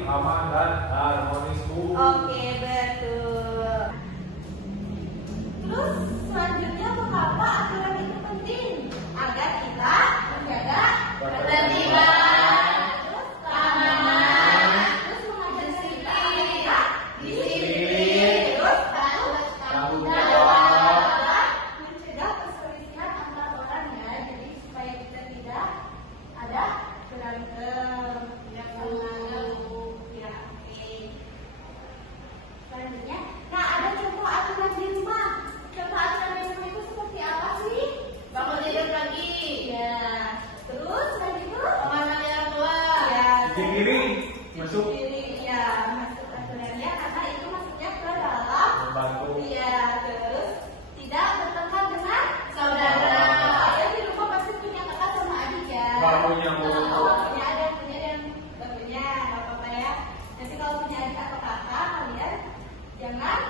tertib, aman, dan harmonis, Bu. Oke, betul. Terus selanjutnya mengapa aturan itu penting? Agar kita menjaga ketertiban, terus keamanan, terus mengajarkan kita agar kita disiplin, terus tanggung jawab, dan mencegah perselisihan antar orang ya. Jadi supaya kita tidak ada berantem, tidak malu. Ya, oke. Selanjutnya, nah ada contoh aturan di rumah. Contoh aturan di rumah itu seperti apa sih? Bangun tidur pagi. Ya. Terus selain itu? Menghormati orang tua. Ya. Sisi kiri masuk. Kiri, ya masuk aturannya karena itu masuknya ke dalam. Membantu. Iya. Terus tidak bertengkar dengan Saudara. Ya di rumah pasti punya kakak sama adik ya. Nggak punya, Bu. Oh, punya ada punya dan nggak punya, nggak apa-apa ya. Nanti kalau punya adik atau kakak kalian jangan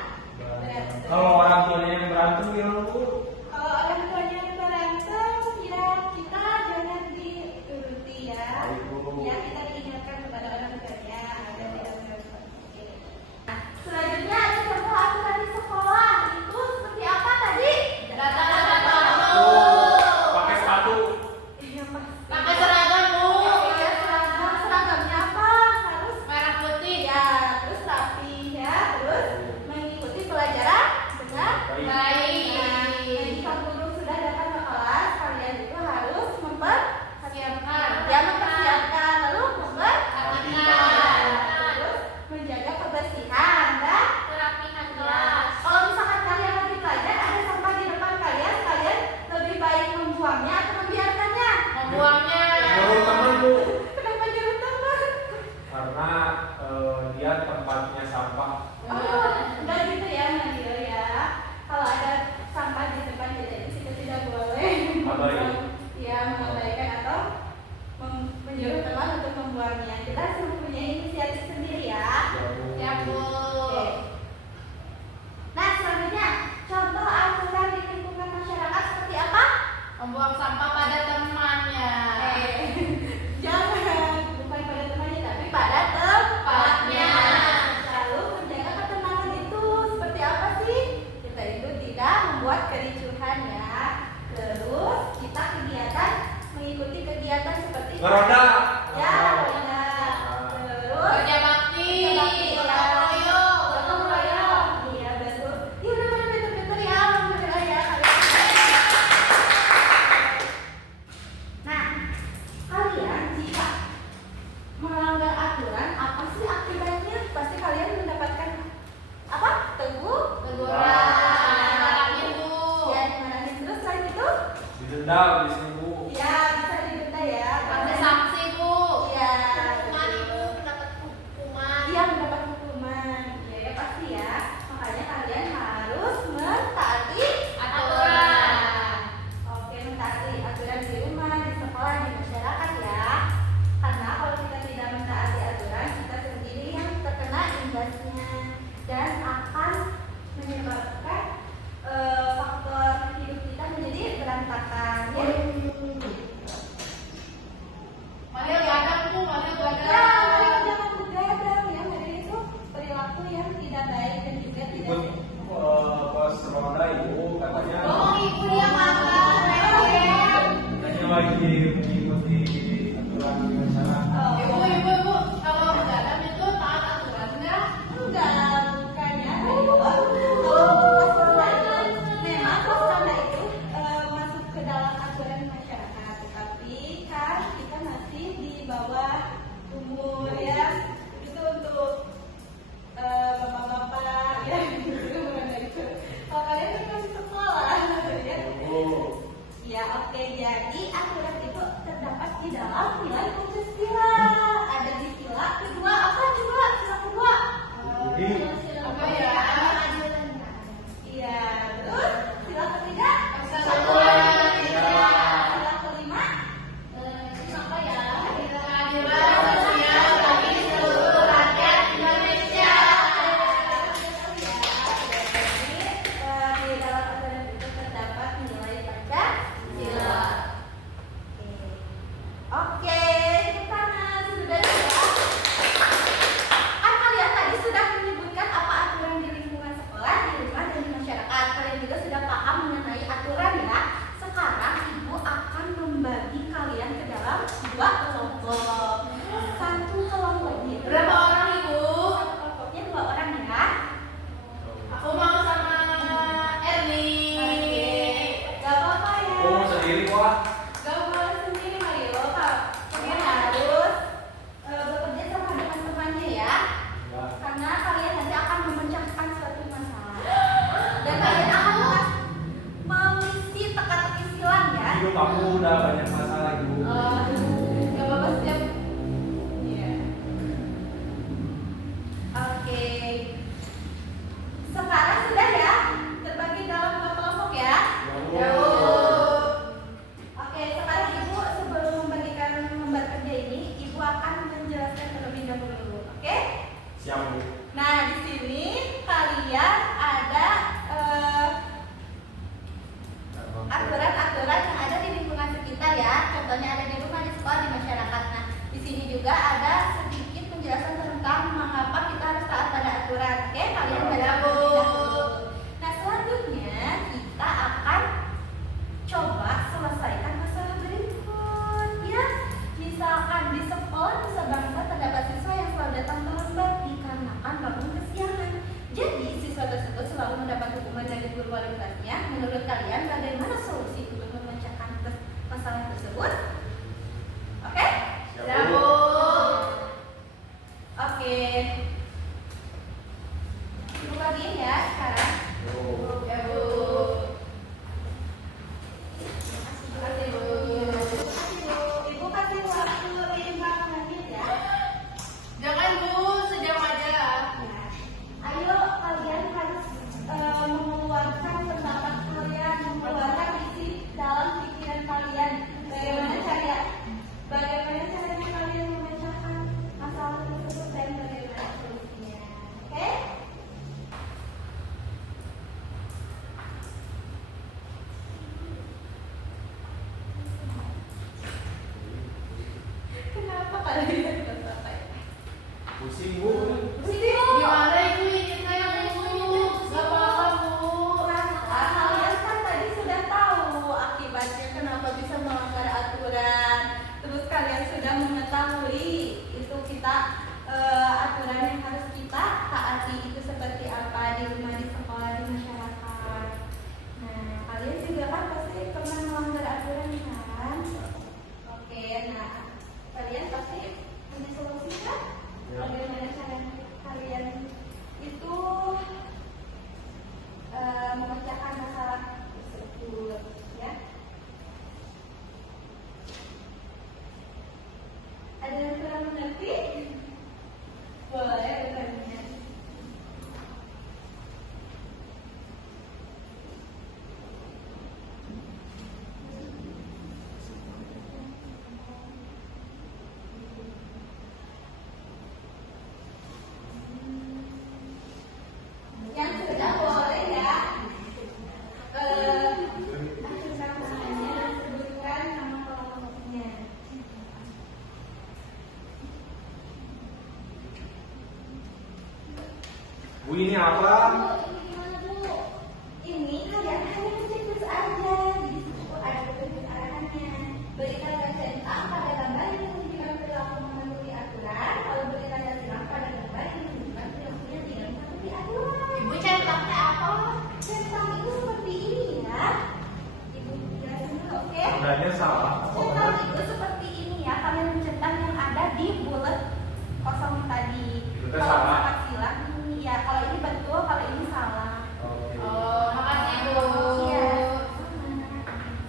berantem. Kalau orang tuanya yang berantem gimana, Bu? Kalau orang tuanya yang berantem, ya kita jangan dituruti ya. Baik, Bu. Ya kita diingatkan kepada orang tuanya agar tidak berantem. Oke. Nah, selanjutnya ada contoh aturan di sekolah. Itu seperti apa tadi? Tata tertib. Pakai sepatu. Iya mas. Pakai seragam, Bu. Iya seragam. Seragamnya apa? Harus Merah putih. ya, terus rapi ya, terus mengikuti pelajaran dengan Baik. Baik. Nah, jika guru sudah datang ke kelas, kalian itu harus mempersiapkan, lalu Rapikan. terus menjaga kebersihan dan Kerapihan ya. kelas. Kalau misalkan kalian lagi belajar ada sampah di depan kalian, kalian lebih baik membuangnya atau membiarkannya? Membuangnya. Menurut teman, Bu. Kenapa nyuruh teman? Karena dia tempatnya sampah. Oh, enggak gitu ya, Nabil ya. Kalau ada sampah di depan kita itu kita tidak boleh ya mengabaikan atau menyuruh teman untuk membuangnya. Kita harus mempunyai inisiatif sendiri ya. Ya, Bu. Oke. Nah, selanjutnya contoh aturan di lingkungan masyarakat seperti apa? Membuang sampah pada temannya. Jangan bukan pada temannya tapi pada tempatnya. Lalu menjaga Siap, Bu. Nah, di sini kalian ada aturan-aturan yang ada di lingkungan sekitar ya. Contohnya ada di rumah, di sekolah, di masyarakat. Nah, di sini juga ada sedikit penjelasan tentang mengapa kita harus taat pada aturan. Oke, kalian baca Bu. Nah, selanjutnya kita akan coba selesaikan masalah berikut ya. Misalkan di sekolah Nusa Bangsa terdapat siswa yang selalu datang terlambat dikarenakan bangun kesiangan. Jadi siswa tersebut selalu mendapat hukuman dari guru wali kelasnya. Menurut kalian bagaimana solusi untuk memecahkan masalah tersebut? Oke? Siap, Bu. Oke. Ibu bagiin ya sekarang. Bu. Ya Bu. Terima kasih Bu. Ibu kasih waktu 5 menit ya. Jangan Bu, sejam aja. Ayo kalian harus mengeluarkan pendapat kalian, mengeluarkan isi dalam pikiran kalian. Bagaimana caranya kalian memecahkan masalah tersebut dan bagaimana solusinya. Oke? Kenapa kalian bersampai? Pusing, Bu. Gimana Ibu ingin saya Bu? Gak apa-apa Bu. Kalian kan tadi sudah tahu akibatnya kenapa bisa melanggar aturan. Terus kalian sudah mengetahui itu kita aturan yang harus kita taati itu seperti apa di rumah, di sekolah, di masyarakat. Nah, kalian juga kan pasti pernah melanggar aturan kan? Oke, nah kalian pasti punya solusi kan? Ya. Bagaimana cara kalian itu memecahkan masalah tersebut ya? Ada yang kurang mengerti? Boleh bertanya. Yang sudah boleh ya. Akhir namanya dan sebutkan nama kelompoknya. Bu, ini apa? Ini gimana Bu? Ini kalian hanya mencetus aja. Di situ ada petunjuk arahannya. Berikan tanda hitam pada gambar yang menunjukkan perilaku mematuhi aturan. Kalau berikan tanda silang pada gambar yang menunjukkan perilakunya tidak mematuhi aturan. Ibu centangnya apa? Centang itu seperti ini ya. Ibu jelasin dulu, oke? Tandanya salah. Centang itu seperti ini ya. Kalian mencentang yang ada di bulat kosong tadi. Itu Kalau salah. misalkan silang ini ya. Kalau ini betul, kalau ini salah. Oke. Oh, makasih Bu. Iya.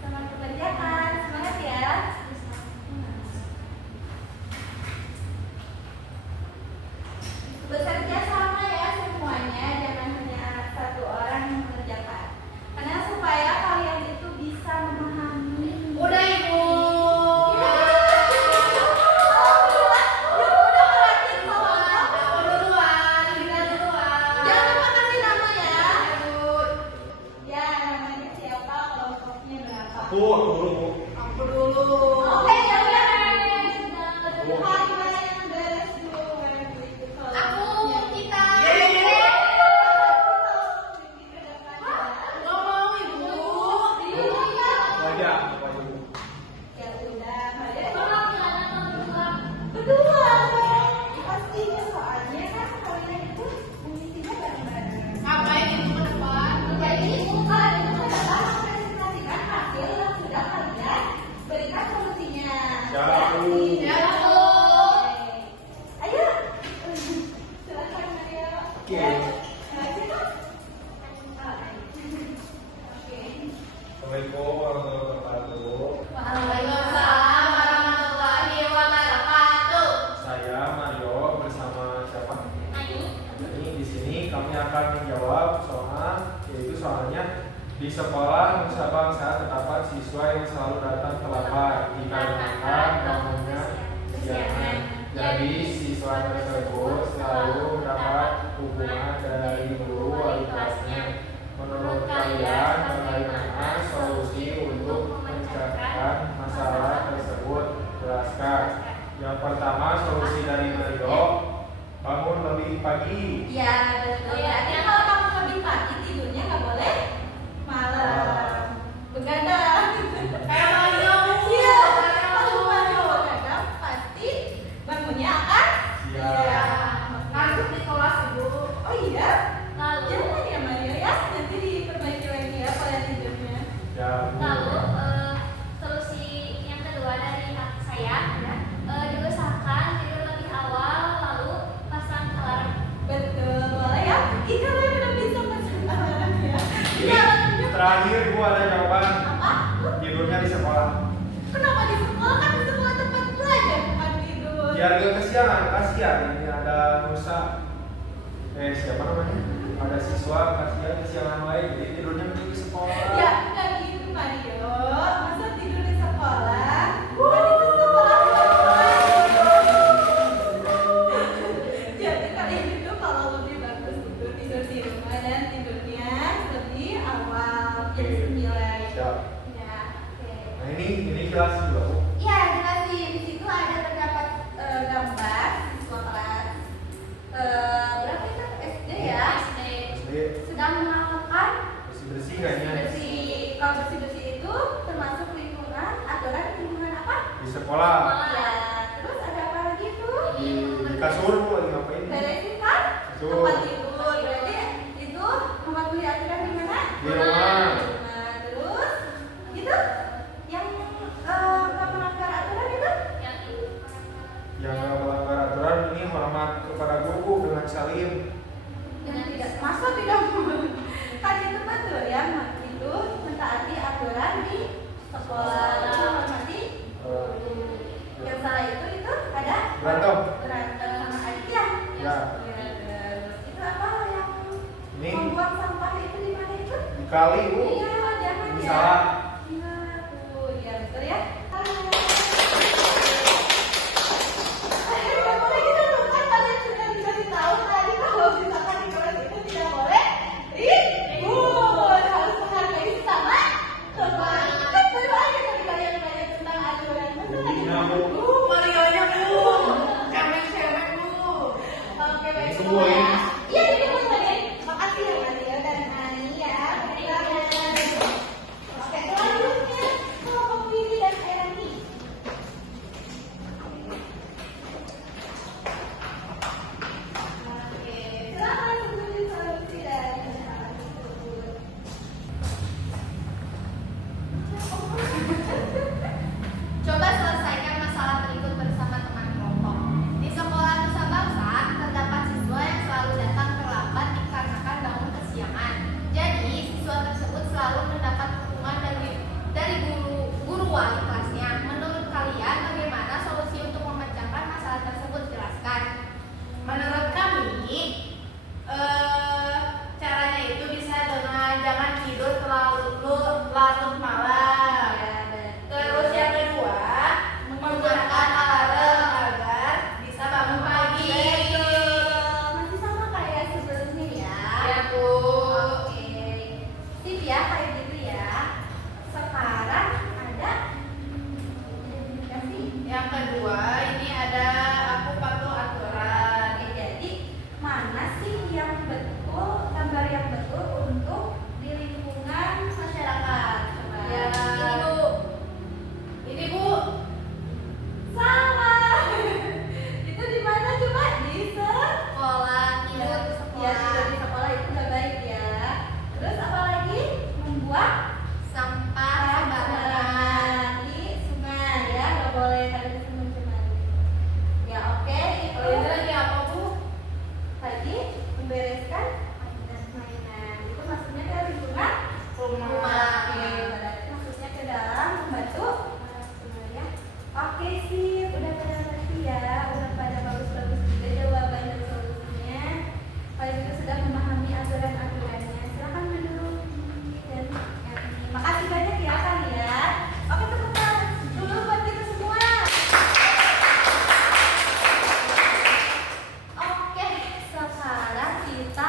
Selamat mengerjakan. Semangat ya. Bekerja sama ya semuanya, jangan hanya satu orang yang mengerjakan. Karena supaya kalian itu bisa memahami. Udah Ibu. Ya. Alhamdulillah, yang udah perhatiin kelompok. Aku duluan, kita duluan. Jangan lupa kasih nama ya. Ya, Bu. Ya, namanya siapa, kelompoknya berapa. Aku dulu, Bu. Aku dulu. Oke, ya udah. Harga yang beres dulu. Aku, kita. Nggak mau Ibu. Wajah, wajah, Bu. Ya udah, berdua dong. Pastinya soalnya kan kalian itu mengisinya bareng-bareng. Ngapain Ibu ke depan? Jadi kalian itu adalah presentasikan hasil yang sudah kalian berikan solusinya. Siap, Bu. Ya Bu. Ayo, silakan Mario. Oke. Assalamualaikum warahmatullahi wabarakatuh. Waalaikumsalam warahmatullahi wabarakatuh. Saya Mario bersama siapa? Ini di sini kami akan menjawab soal, yaitu soalnya di sekolah Nusa Bangsa terdapat siswa yang selalu datang terlambat dikarenakan bangunnya kesiangan. Jadi siswa tersebut selalu dukungan dari guru wali kelasnya. Menurut kalian bagaimana solusi untuk memecahkan masalah tersebut? Jelaskan. Yang pertama, solusi dari Mario, bangun lebih pagi. Iya, betul. Berarti kalau kamu lebih pagi tidurnya nggak boleh malam. Begadang. Kayak Mario. Iya. Kalau Mario begadang pasti bangunnya akan Siang. Ngantuk di kelas ibu. Oh iya. Lalu, Jangan ya Mario ya. Nanti diperbaiki lagi ya pola tidurnya. Ya. lalu solusi yang kedua dari saya, diusahakan tidur lebih awal, lalu pasang alarm. Betul. Boleh ya. Ika udah bisa pasang alarm ya. Ini terakhir Ibu ada jawaban. Apa? Tidurnya di sekolah. Kenapa di sekolah kan di sekolah tempat belajar bukan tidur? Biar gak kesiangan, kasihan ini ada Nusa. Siapa namanya? Ada siswa kesiangan lain, jadi tidurnya di sekolah. Ya, nggak gitu Mario. Masa tidur di sekolah? Kan itu sekolah jadi kalian itu kalau lebih bagus itu tidur di rumah dan tidurnya lebih awal jam 9. Siap. Ya, oke. Nah ini kelas juga Bu. Ya, jelasin di situ ada terdapat gambar siswa kelas berapa itu SD ya? SD Sedang melakukan bersih-bersih kayaknya bersih. Kalau bersih-bersih itu termasuk lingkungan, aturan lingkungan apa? di sekolah. Ya, terus ada apa lagi tuh? Di kasur Bu lagi ngapain? Beresin kan? Betul. Tempat tidur. Berarti itu mematuhi aturan di mana? Di rumah. Nah, terus itu yang nggak melanggar aturan itu? Yang itu. Yang nggak melanggar aturan ini hormat kepada guru dengan salim. Yang tidak masuk tidak kan itu betul ya, itu mentaati aturan di sekolah. Itu menghormati guru. Yang salah itu ada Berantem. berantem sama adik ya. Ya. Ya, terus itu apa yang Ini membuang sampah itu di mana itu? di kali Bu. Iya, jangan Ini ya. salah. Iya, tuh, ya betul ya. Marionya bu. Cemek-cemek bu. Oke, baik Ini semua semua ya. ini. Iya, ini semua nih. Makasih ya Mario dan Ani ya. Oke, selanjutnya kelompok Willy dan Erani. Oke, silakan sebutkan solusi dari masalah tersebut. Coba selesaikan masalah berikut bersama teman kelompok. Di sekolah Nusa Bangsa terdapat siswa yang selalu datang terlambat dikarenakan bangun kesiangan. Jadi siswa tersebut selalu mendapat hukuman dari guru wali kelasnya. Menurut kalian bagaimana solusi untuk memecahkan masalah tersebut? Jelaskan. Menurut kami, caranya itu bisa dengan jangan tidur terlalu larut malam. Terus yang kedua, menggunakan alarm agar bisa bangun pagi. Masih sama kayak sebelumnya ya. Ya Bu. Oke. Sip ya kayak gitu ya. Sekarang ada identifikasi. Yang kedua, ini ada aku patuh aturan. Oke, jadi mana sih yang betul, gambar yang betul untuk di lingkungan masyarakat? Coba. Ya. Ini Bu. Ini Bu. Salah. Itu di mana coba? Di Sekolah Ya, tidur di sekolah itu nggak baik ya. Terus apa lagi? Membuang Sampah sembarangan. sembarangan di sungai ya, nggak boleh ada mencemari. Ya oke, itu Kalau ini lagi apa Bu? tadi membereskan mainan. Itu maksudnya ke lingkungan Rumah. Oke, berarti maksudnya ke dalam membantu semua ya. Oke sih, udah pada ngerti ya, udah pada bagus-bagus juga jawaban dan solusinya. Kalian juga sudah memahami aturan-aturannya. Silahkan duduk dan makasih banyak ya kalian. Oke, tepuk tangan dulu buat kita semua. Oke, sekarang kita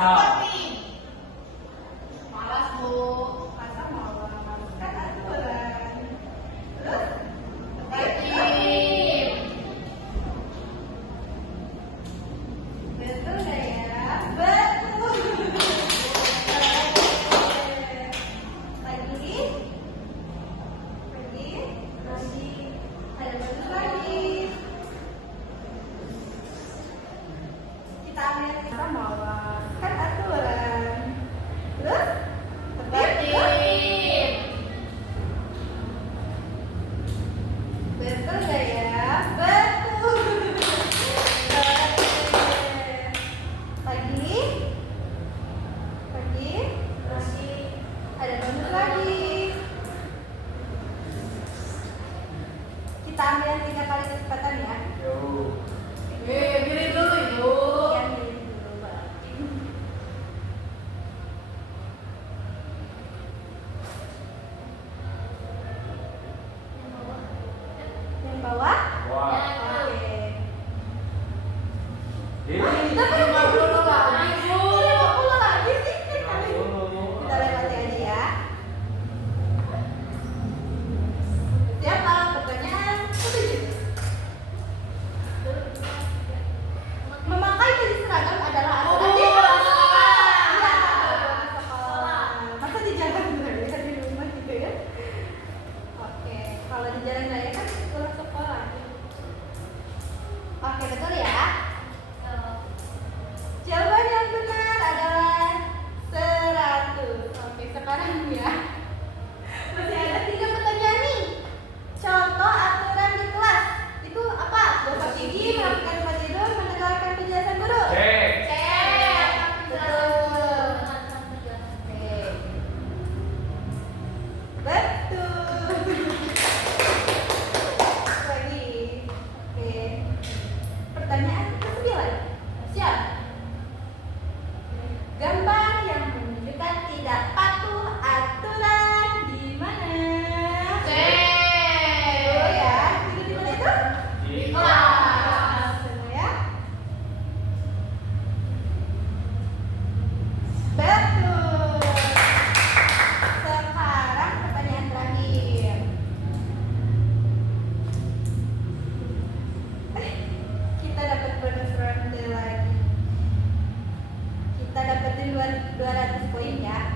seperti malas Bu. Masa mau kan aturan. Terus Tertib. betul nggak ya? Betul. Lagi. Ada bagus lagi. Kita ambil kita mawas kan aturan. Terus Tertib. betul nggak ya? Betul. Lagi. Ada bagus lagi. Kita ambil 3 kali kecepatan ya. Yo. Pilih dulu Ibu. Yang ini dulu, Mbak. Yang bawah. Wah. Oke. Ini. Tapi 50 lagi Bu. 50 lagi sih. Dulu. Kita lewati aja ya. Siapa pertanyaan ketujuh? Memakai baju seragam adalah aturan di sekolah. Iya, di sekolah. Masa di jalan raya di rumah gitu ya? Oke, kalau di jalan raya kan pulang sekolah. Oke, betul ya? Jawaban yang benar adalah 100. Oke, sekarang ya. Masih ada 3 pertanyaan nih. Contoh aturan di kelas. Itu apa? Gosok gigi, melakukan tempat tidur, mendengarkan penjelasan guru. Cek. Cek. Betul. Oke. Betul. Lagi. Oke. Pertanyaan ke-9. Siap. Gambar yang menunjukkan tidak patuh aturan di mana? Oh ya, tidur di mana itu? Di Kelas. Semua ya. Betul. Sekarang pertanyaan terakhir. Kita dapat bonus ronde lagi. Kita dapetin 200 poin ya.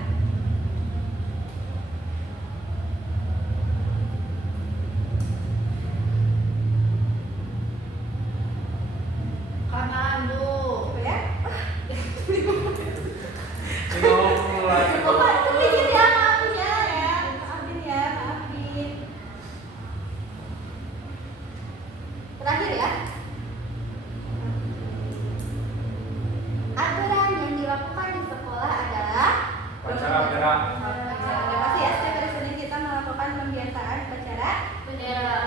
Kanan Bu. Apa ya? Ini ngomong lagi. Oh, Pak, itu mikir ya, maafin ya. Maafin ya, maafin. Terakhir ya. Aturan yang dilakukan di sekolah adalah Upacara gerak. Udah pasti ya, setiap hari Senin kita melakukan pembiasaan upacara Bendera.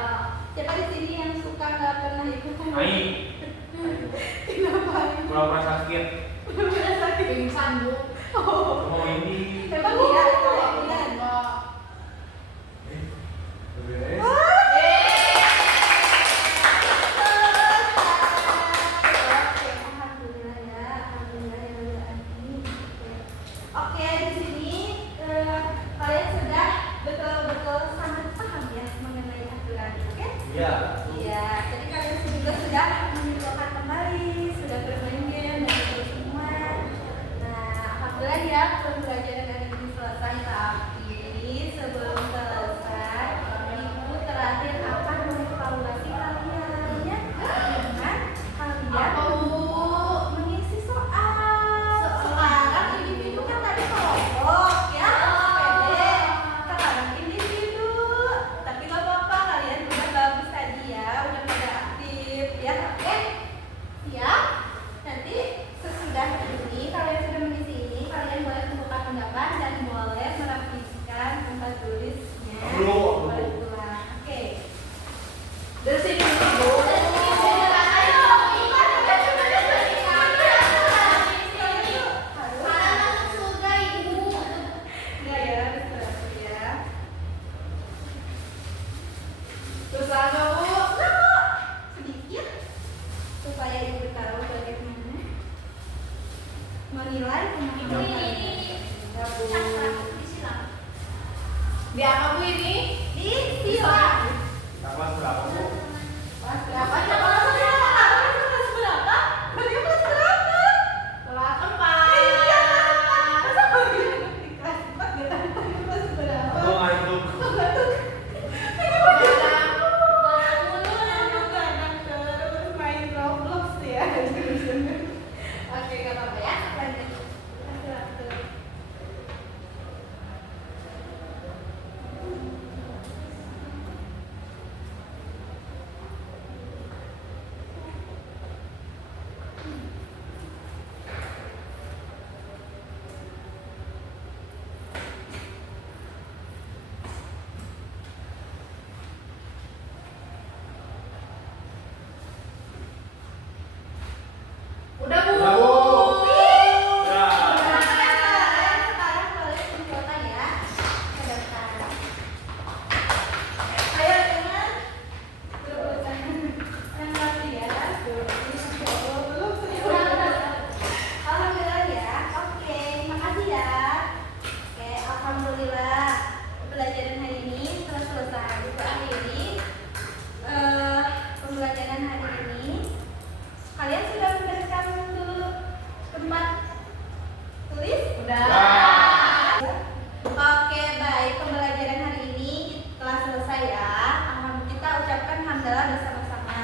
Siapa di sini yang suka nggak pernah ikutan? Ai. Kenapa? Pura-pura sakit. Udah sakit. Pingsan Bu. Oh, Mau ini. emang iya itu latihan. Beres. Alhamdulillah ya, alhamdulillah ya Rabbil alamin. Oke, di sini kalian sudah betul-betul sangat paham ya mengenai aturan, oke? Iya. Iya, jadi kalian juga sudah menyimpulkan kembali, sudah bermain game dan itu semua. Nah, alhamdulillah ya pembelajaran hari ini selesai. menilai pemahaman kalian. Cakra disilang. Di apa Bu ini? Di silang. Kita kelas berapa, Bu? Kelas berapa? Kelas berapa? Beliau kelas berapa? Kelas 4. Iya, masa beliau di kelas 4 dia tanya kelas berapa? Aku ngantuk. Terus main Roblox ya. Oke, gak apa-apa ya. Lanjut. Udah Bu. Udah, Bu. Ya. Sekarang kalian mencoba ya. Ke depan. Ayo dengan berurutan yang rapi ya. Belum Alhamdulillah ya. Oke, makasih ya. Oke, alhamdulillah pembelajaran hari ini telah selesai. Kita akhiri pembelajaran hari ini. Kalian sudah memberikan dulu tempat tulis? Udah. Oke, baik. Pembelajaran hari ini telah selesai ya. Kita ucapkan hamdalah bersama-sama.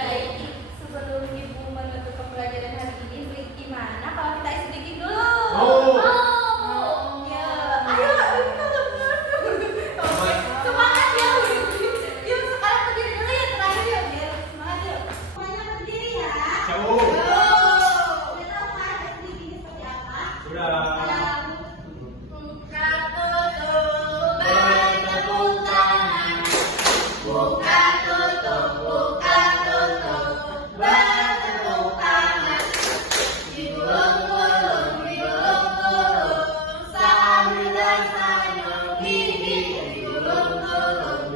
Baik, sebelum Ibu menutup pembelajaran hari ini, gimana kalau kita isi sedikit dulu? Ya, ayo kita Oke, semangat ya. Yuk sekarang berdiri dulu ya terakhir ya biar semangat yuk. Semuanya berdiri ya. Siapa? Kita udah sedikit seperti apa? Sudah. Buka tutup, bertepuk tangan. Buka tutup, bertepuk tangan. Digulung-gulung, sambil senyum gigi. Digulung-gulung,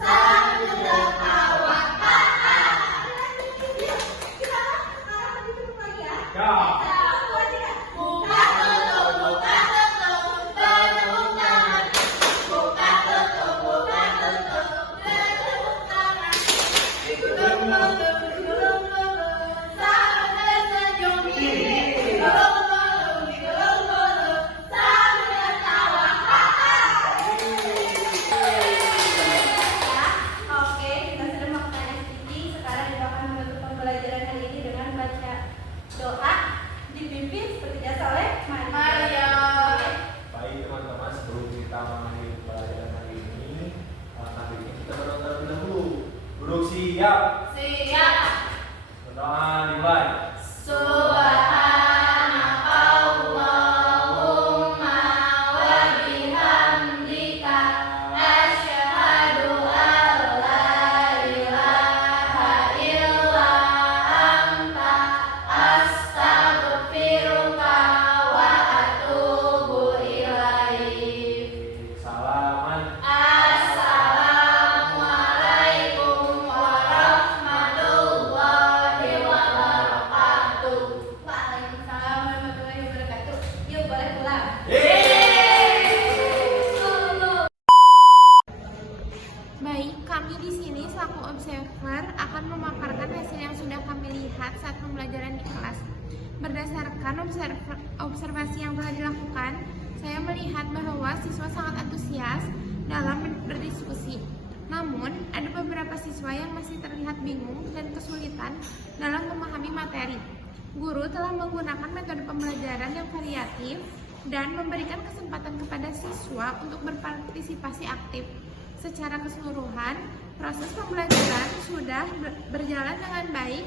sambil tertawa. Kita sekarang ditutup lagi ya. Ya. Satu aja ya. Buka tutup, bertepuk tangan. Buka tutup, bertepuk tangan. Digulung-gulung, sambil senyum gigi. Digulung-gulung, sambil tertawa. Ya. Oke, kita sudah melakukan speaking. Sekarang kita akan menutup pembelajaran hari ini dengan baca doa dipimpin seperti biasa oleh Maria. Baik teman-teman, sebelum kita mengakhiri pelajaran hari ini, kita berdoa terlebih dahulu. Duduk siap. Siap. Berdoa dimulai. Subhanakallahumma wa bihamdika asyhadu an la ilaha illa anta astaghfiruka wa atubu ilaik. Salaman. Assalamualaikum warahmatullahi wabarakatuh. Waalaikumsalam warahmatullahi wabarakatuh. Yuk boleh pulang. Baik, kami di sini selaku observer akan memaparkan hasil yang sudah kami lihat saat pembelajaran di kelas. Berdasarkan observasi yang telah dilakukan, saya melihat bahwa siswa sangat antusias dalam berdiskusi. Namun, ada beberapa siswa yang masih terlihat bingung dan kesulitan dalam memahami materi. Guru telah menggunakan metode pembelajaran yang variatif dan memberikan kesempatan kepada siswa untuk berpartisipasi aktif. Secara keseluruhan, proses pembelajaran sudah berjalan dengan baik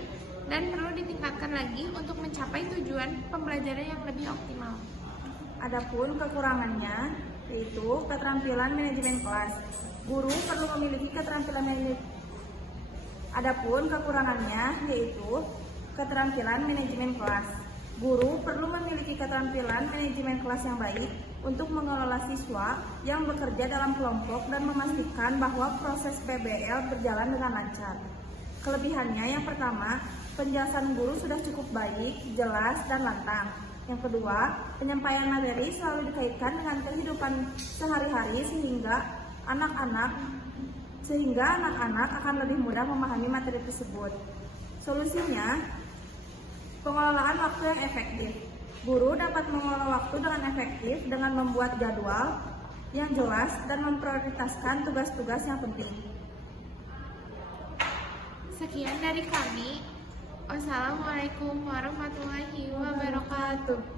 dan perlu ditingkatkan lagi untuk mencapai tujuan pembelajaran yang lebih optimal. Adapun kekurangannya yaitu keterampilan manajemen kelas. Guru perlu memiliki keterampilan Adapun kekurangannya yaitu keterampilan manajemen kelas. Guru perlu memiliki keterampilan manajemen kelas yang baik untuk mengelola siswa yang bekerja dalam kelompok dan memastikan bahwa proses PBL berjalan dengan lancar. Kelebihannya yang pertama, penjelasan guru sudah cukup baik, jelas, dan lantang. Yang kedua, penyampaian materi selalu dikaitkan dengan kehidupan sehari-hari sehingga anak-anak akan lebih mudah memahami materi tersebut. Solusinya, pengelolaan waktu yang efektif. Guru dapat mengelola waktu dengan efektif dengan membuat jadwal yang jelas dan memprioritaskan tugas-tugas yang penting. Sekian dari kami. Wassalamualaikum warahmatullahi wabarakatuh.